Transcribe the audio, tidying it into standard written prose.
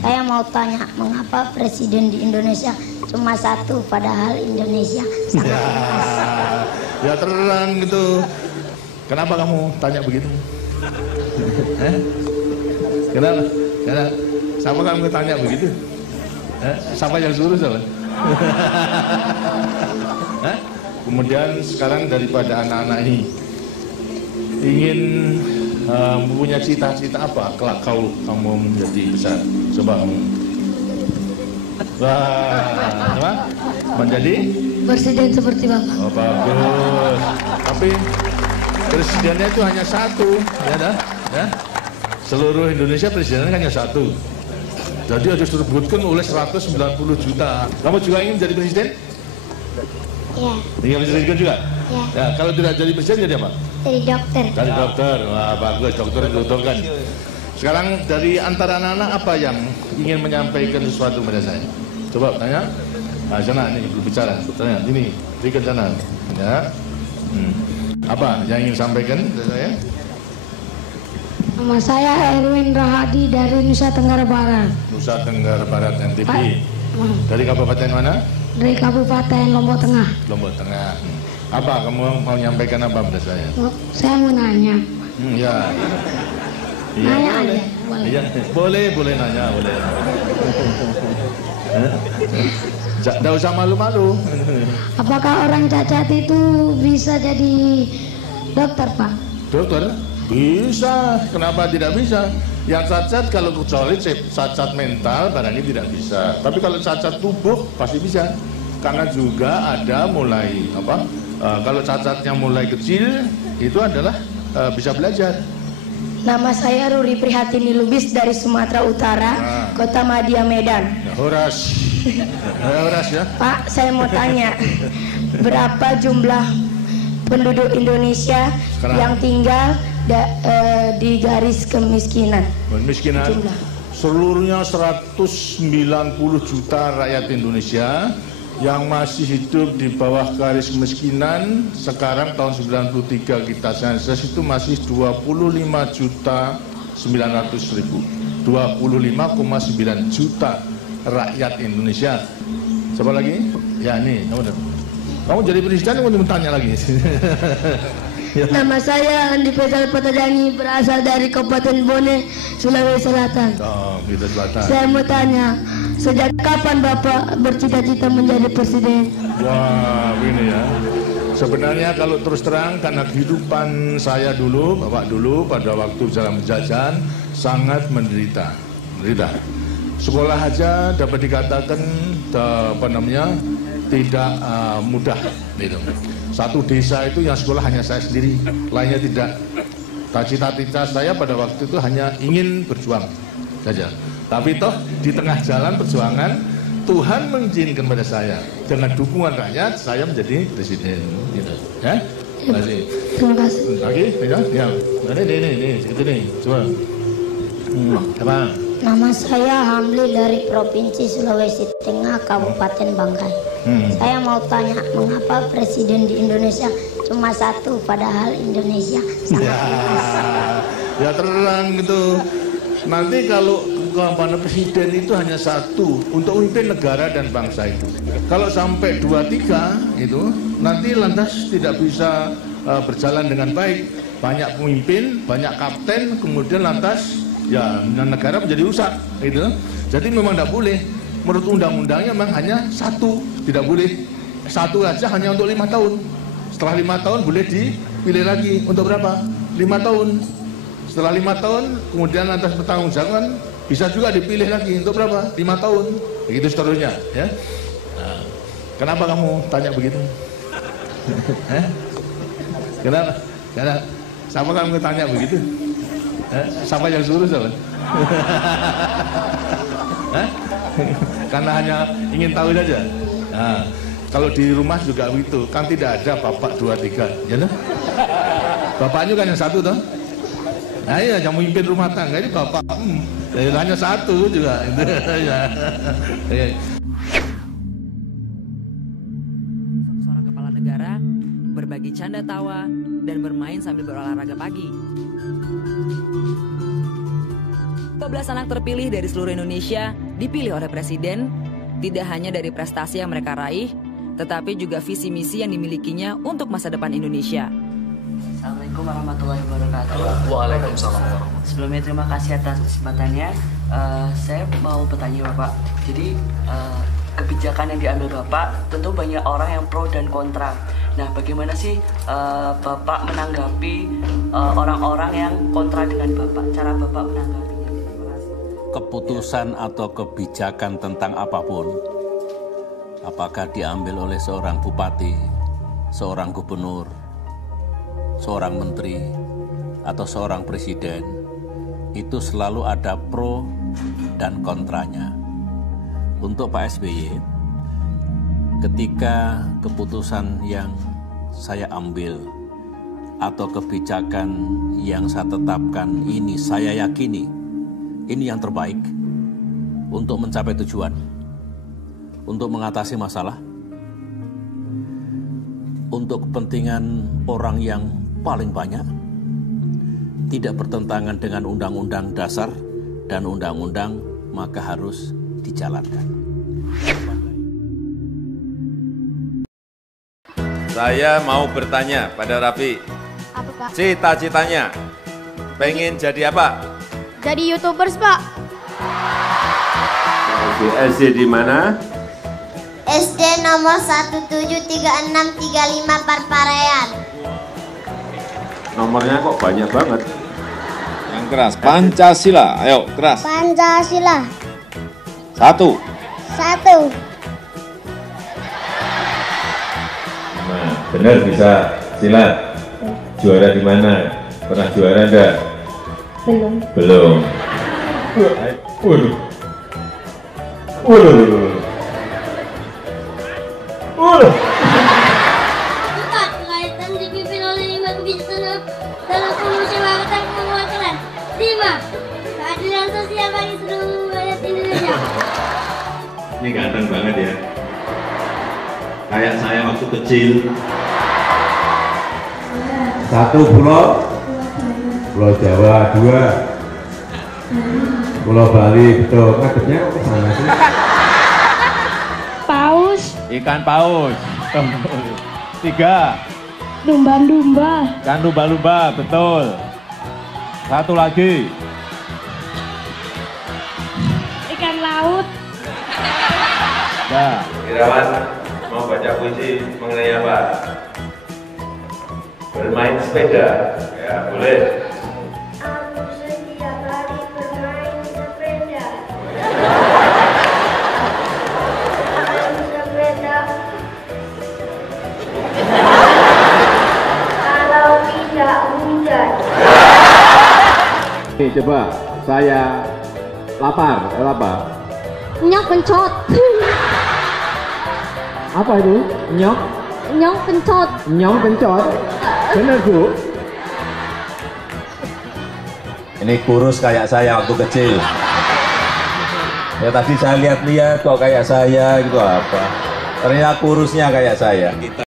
Saya mau tanya, mengapa presiden di Indonesia cuma satu, padahal Indonesia sangat luas? Ya terang gitu. Kenapa kamu tanya begitu? Kenapa? Sama kamu tanya begitu? Siapa yang suruh siapa? Kemudian sekarang daripada anak-anak ini ingin mempunyai cita-cita apa kelak kamu menjadi besar? Coba kamu. Wah, menjadi Presiden seperti Bapak. Oh bagus. Tapi presidennya itu hanya satu, ya dah. Ya. Seluruh Indonesia presidennya hanya satu. Jadi harus direbutkan oleh 190 juta. Kamu juga ingin jadi presiden? Ya. Ingin jadi presiden juga? Ya. Ya. Kalau tidak jadi presiden jadi apa? Jadi dokter. Jadi dokter. Wah bagus, dokter itu kan. Sekarang dari antara anak-anak apa yang ingin menyampaikan sesuatu pada saya? Coba tanya. Nah, sana nih berbicara. Tanya ini, berikan sana. Ya. Apa yang ingin sampaikan pada saya? Nama saya Erwin Rahadi dari Nusa Tenggara Barat. Nusa Tenggara Barat NTB. Dari kabupaten mana? Dari Kabupaten Lombok Tengah. Lombok Tengah. Apa kamu mau menyampaikan apa pada saya? Saya mau nanya. Ya. Iya, Nanya boleh. aja, boleh. Iya, boleh nanya, boleh. Tidak usah malu-malu. Apakah orang cacat itu bisa jadi dokter, Pak? Dokter? Bisa. Kenapa tidak bisa? Yang cacat kalau kecuali cacat mental barangnya tidak bisa. Tapi kalau cacat tubuh pasti bisa. Karena juga ada mulai kalau cacatnya mulai kecil itu adalah bisa belajar. Nama saya Ruri Prihatini Lubis dari Sumatera Utara, Kota Madia, Medan. Horas ya. Pak, saya mau tanya, berapa jumlah penduduk Indonesia sekarang yang tinggal di garis kemiskinan? Kemiskinan Jumlah. seluruhnya 190 juta rakyat Indonesia yang masih hidup di bawah garis kemiskinan. Sekarang tahun 93 kita sensus itu masih 25.900.000. 25,9 juta rakyat Indonesia. Siapa lagi? Ya ini, kamu jadi presiden kamu tanya lagi. Nama saya Andi Faisal Patajangi, berasal dari Kabupaten Bone, Sulawesi Selatan. Oh, kita Selatan. Saya mau tanya, sejak kapan Bapak bercita-cita menjadi presiden? Wah, ini ya. Sebenarnya kalau terus terang karena kehidupan saya dulu, Bapak dulu pada waktu jalan jajan sangat menderita. Sekolah aja dapat dikatakan tidak mudah gitu. Satu desa itu yang sekolah hanya saya sendiri, lainnya tidak. Cita-cita saya pada waktu itu hanya ingin berjuang saja. Tapi toh di tengah jalan perjuangan Tuhan mengizinkan pada saya dengan dukungan rakyat saya menjadi presiden. Gitu. Ya? Terima kasih. Terima kasih. Lagi? Ya. Ini, segitu nih. Coba. Apa? Nama saya Hamli dari Provinsi Sulawesi Tengah, Kabupaten Bangkai. Saya mau tanya, mengapa presiden di Indonesia cuma satu, padahal Indonesia sangat luas? Ya terang gitu. Nanti kalau presiden itu hanya satu untuk memimpin negara dan bangsa itu. Kalau sampai 2-3 itu nanti lantas tidak bisa berjalan dengan baik. Banyak pemimpin, banyak kapten, kemudian lantas ya negara menjadi rusak gitu. Jadi memang tidak boleh. Menurut undang-undangnya memang hanya satu, tidak boleh satu aja hanya untuk 5 tahun. Setelah 5 tahun boleh dipilih lagi untuk berapa? 5 tahun. Setelah 5 tahun kemudian lantas bertanggung-jawaban bisa juga dipilih lagi untuk berapa? 5 tahun. Begitu seterusnya ya. Nah, kenapa kamu tanya begitu? Kenapa? Sama kamu tanya begitu? Siapa yang suruh siapa? Karena hanya ingin tahu saja. Nah, kalau di rumah juga begitu, kan tidak ada bapak 2-3, ya kan? Bapaknya kan yang satu toh. Nah iya, yang memimpin rumah tangga ini bapak, hanya satu juga. Seorang kepala negara berbagi canda tawa dan bermain sambil berolahraga pagi. 12 anak terpilih dari seluruh Indonesia dipilih oleh Presiden tidak hanya dari prestasi yang mereka raih, tetapi juga visi misi yang dimilikinya untuk masa depan Indonesia. Assalamualaikum warahmatullahi wabarakatuh. Waalaikumsalam. Sebelumnya terima kasih atas kesempatannya. Saya mau bertanya Bapak. Jadi kebijakan yang diambil Bapak tentu banyak orang yang pro dan kontra. Nah, bagaimana sih Bapak menanggapi orang-orang yang kontra dengan Bapak? Cara Bapak menanggapinya? Terima kasih. Keputusan atau kebijakan tentang apapun, apakah diambil oleh seorang bupati, seorang gubernur, seorang menteri, atau seorang presiden, itu selalu ada pro dan kontranya. Untuk Pak SBY, ketika keputusan yang saya ambil atau kebijakan yang saya tetapkan ini saya yakini ini yang terbaik untuk mencapai tujuan, untuk mengatasi masalah, untuk kepentingan orang yang paling banyak, tidak bertentangan dengan Undang-Undang Dasar dan Undang-Undang, maka harus dijalankan. Saya mau bertanya pada Raffi. Apa, Pak? Cita-citanya pengen jadi apa? Jadi YouTubers, Pak. SD di mana? SD nomor 173635 Parparean. Nomornya kok banyak banget. Yang keras, Pancasila. Ayo, keras. Pancasila. 1. 1. Nah, benar bisa silat. Juara di mana? Pernah juara enggak? Belum. Belum. Waduh. Waduh. Waduh. 4. Kaitan dipimpin oleh 5 kebijaksanaan dalam pemusyawaratan perwakilan. 5. Keadilan sosial bagi seluruh rakyat Indonesia. Ini ganteng banget ya. Kayak saya waktu kecil. 1 pulau Jawa, 2 Pulau Bali, betul. Ngadepnya kok ke sana sih? Paus. Ikan paus. 3. Lumba-lumba. Ikan lumba-lumba, betul. 1 lagi. Ikan laut. Nah, Irawan mau baca puisi mengenai apa? Bermain sepeda, ya boleh. Aku setiap hari bermain sepeda. Main sepeda. Kalau tidak hujan. Nih coba, saya lapar, apa? Nyok pencot. Apa itu? Nyok? Nyok pencot. Nyong pencot? Bener Bu? Ini kurus kayak saya waktu kecil. Ya tadi saya lihat-lihat kok kayak saya gitu apa. Ternyata kurusnya kayak saya.